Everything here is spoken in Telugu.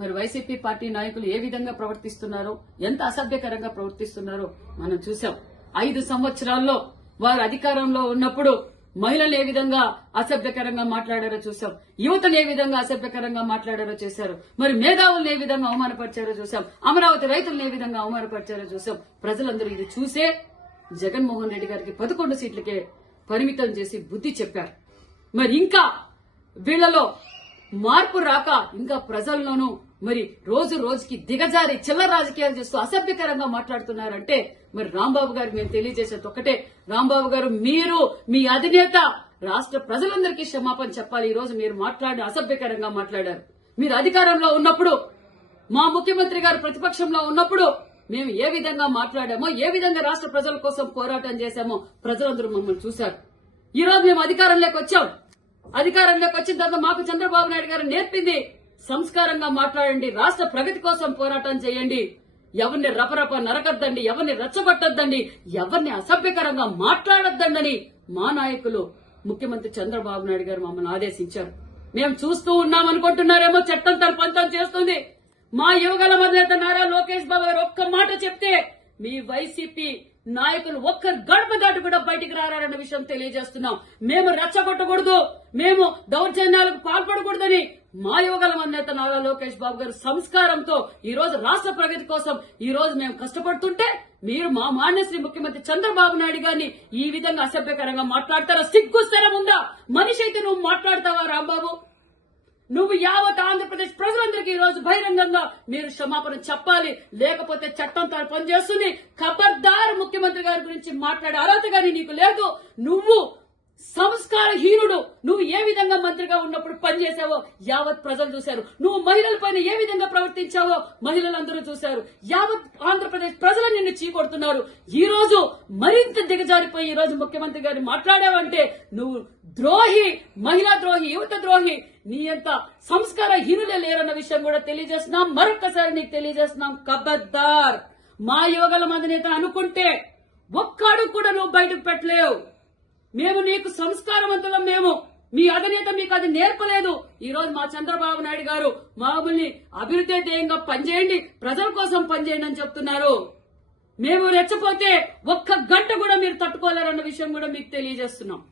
మరి వైసీపీ పార్టీ నాయకులు ఏ విధంగా ప్రవర్తిస్తున్నారో, ఎంత అసభ్యకరంగా ప్రవర్తిస్తున్నారో మనం చూసాం. 5 సంవత్సరాల్లో వారు అధికారంలో ఉన్నప్పుడు మహిళలు ఏ విధంగా అసభ్యకరంగా మాట్లాడారో చూసాం. యువతను ఏ విధంగా అసభ్యకరంగా మాట్లాడారో చేశారు. మరి మేధావులను ఏ విధంగా అవమానపరిచారో చూసాం. అమరావతి రైతులను ఏ విధంగా అవమానపరిచారో చూసాం. ప్రజలందరూ ఇది చూసే జగన్మోహన్ రెడ్డి గారికి 11 సీట్లకే పరిమితం చేసి బుద్ధి చెప్పారు. మరి ఇంకా వీళ్లలో మార్పు రాక ఇంకా ప్రజల్లోనూ మరి రోజు రోజుకి దిగజారి చిల్లర రాజకీయాలు చేస్తూ అసభ్యకరంగా మాట్లాడుతున్నారంటే మరి రాంబాబు గారు మేము తెలియజేసేది ఒకటే, రాంబాబు గారు మీరు మీ అధినేత రాష్ట్ర ప్రజలందరికీ క్షమాపణ చెప్పాలి. ఈ రోజు మీరు అసభ్యకరంగా మాట్లాడారు. మీరు అధికారంలో ఉన్నప్పుడు, మా ముఖ్యమంత్రి గారు ప్రతిపక్షంలో ఉన్నప్పుడు మేము ఏ విధంగా మాట్లాడామో, ఏ విధంగా రాష్ట్ర ప్రజల కోసం పోరాటం చేశామో ప్రజలందరూ మమ్మల్ని చూశారు. ఈ రోజు మేము అధికారంలోకి వచ్చాం. అధికారంలోకి వచ్చిన తర్వాత మాకు చంద్రబాబు నాయుడు గారు నేర్పింది సంస్కారంగా మాట్లాడండి, రాష్ట్ర ప్రగతి కోసం పోరాటం చేయండి, ఎవరిని రపరప నరకద్దండి, ఎవరిని రెచ్చగొట్టద్దండి, ఎవరిని అసభ్యకరంగా మాట్లాడొద్దండి మా నాయకులు ముఖ్యమంత్రి చంద్రబాబు నాయుడు గారు మమ్మల్ని ఆదేశించారు. మేము చూస్తూ ఉన్నాం అనుకుంటున్నారేమో, చట్టం తన పంతం చేస్తుంది. మా యువగల అధినేత నారా లోకేష్ బాబు గారు ఒక్క మాట చెప్తే మీ వైసీపీ నాయకులు ఒక్క గడప దాటి కూడా బయటికి రారన్న విషయం తెలియజేస్తున్నాం. మేము రెచ్చగొట్టకూడదు, మేము దౌర్జన్యాలకు పాల్పడకూడదని మా యువగల అధినేత నారా లోకేష్ బాబు గారు సంస్కారంతో ఈ రోజు రాష్ట్ర ప్రగతి కోసం ఈ రోజు మేము కష్టపడుతుంటే మీరు మా మాన్యశ్రీ ముఖ్యమంత్రి చంద్రబాబు నాయుడు గారిని ఈ విధంగా అసభ్యకరంగా మాట్లాడతారా? సిగ్గుస్తరం ఉందా? మనిషి అయితే నువ్వు మాట్లాడతావా రాంబాబు? నువ్వు యావత్ ఆంధ్రప్రదేశ్ ప్రజలందరికీ ఈ రోజు బహిరంగంగా మీరు క్షమాపణ చెప్పాలి, లేకపోతే చట్టం తన పనిచేస్తుంది. ఖబర్దార్ ముఖ్యమంత్రి గారి గురించి మాట్లాడే అర్హత గాని నీకు లేదు. నువ్వు సంస్కారహీనుడు. నువ్వు ఏ విధంగా మంత్రిగా ఉన్నప్పుడు పనిచేశావో యావత్ ప్రజలు చూశారు. నువ్వు మహిళల పైన ఏ విధంగా ప్రవర్తించావో మహిళలందరూ చూశారు. యావత్ ఆంధ్రప్రదేశ్ ప్రజలు నిన్ను చీకొడుతున్నారు. ఈ రోజు మరింత దిగజారిపోయి ఈ రోజు ముఖ్యమంత్రి గారిని మాట్లాడావంటే నువ్వు ద్రోహి, మహిళా ద్రోహి, యువత ద్రోహి. నీ అంత సంస్కారహీనులే లేరన్న విషయం కూడా తెలియజేస్తున్నాం. మరొక్కసారి నీకు తెలియజేస్తున్నాం, ఖబర్దార్. మా యువగల అధినేత అనుకుంటే ఒక్కడు కూడా నువ్వు బయటకు పెట్టలేవు. మేము నీకు సంస్కారవంతులం. మేము మీ అధినేత మీకు అది నేర్పలేదు. ఈ రోజు మా చంద్రబాబు నాయుడు గారు మమ్మల్ని అభివృద్ధి ధ్యేయంగా పనిచేయండి, ప్రజల కోసం పనిచేయండి అని చెప్తున్నారు. మేము రెచ్చపోతే ఒక్క గంట కూడా మీరు తట్టుకోలేరన్న విషయం కూడా మీకు తెలియజేస్తున్నాం.